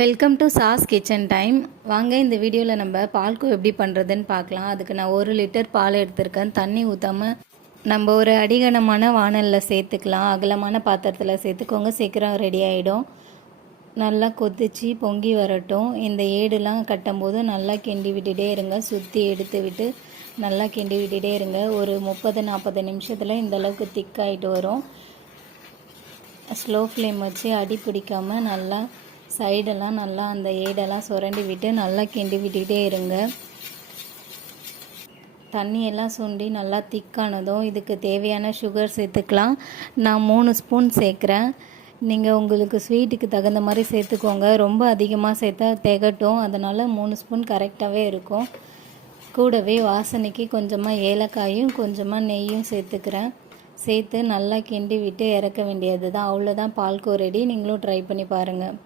Welcome to sauce kitchen time. வாங்க இந்த வீடியோவில் நம்ம பால்கோ எப்படி பண்ணுறதுன்னு பார்க்கலாம். அதுக்கு நான் 1 லிட்டர் பால் எடுத்திருக்கேன். தண்ணி ஊற்றாமல் நம்ம ஒரு அடிகனமான வானலில் சேர்த்துக்கலாம். அகலமான பாத்திரத்தில் சேர்த்துக்கோங்க, சீக்கிரம் ரெடி ஆகிடும். நல்லா கொதிச்சு பொங்கி வரட்டும். இந்த ஏடுலாம் கட்டும்போது நல்லா கிண்டி விட்டுட்டே இருங்க. சுற்றி எடுத்து விட்டு நல்லா கிண்டி விட்டுட்டே இருங்க. ஒரு 30-40 நிமிஷத்தில் இந்தளவுக்கு திக்காகிட்டு வரும். ஸ்லோ ஃப்ளேம் வச்சு அடி பிடிக்காமல் நல்லா சைடெல்லாம் நல்லா அந்த ஏடெல்லாம் சுரண்டி விட்டு நல்லா கிண்டி விட்டுக்கிட்டே இருங்க. தண்ணியெல்லாம் சுண்டி நல்லா திக்கானதும் இதுக்கு தேவையான சுகர் சேர்த்துக்கலாம். நான் 3 ஸ்பூன் சேர்க்குறேன். நீங்கள் உங்களுக்கு ஸ்வீட்டுக்கு தகுந்த மாதிரி சேர்த்துக்கோங்க. ரொம்ப அதிகமாக சேர்த்தா திகட்டும், அதனால் 3 ஸ்பூன் கரெக்டாகவே இருக்கும். கூடவே வாசனைக்கு கொஞ்சமாக ஏலக்காயும் கொஞ்சமாக நெய்யும் சேர்த்துக்கிறேன். சேர்த்து நல்லா கிண்டி விட்டு இறக்க வேண்டியது தான். அவ்வளோதான், பால்கோ ரெடி. நீங்களும் ட்ரை பண்ணி பாருங்கள்.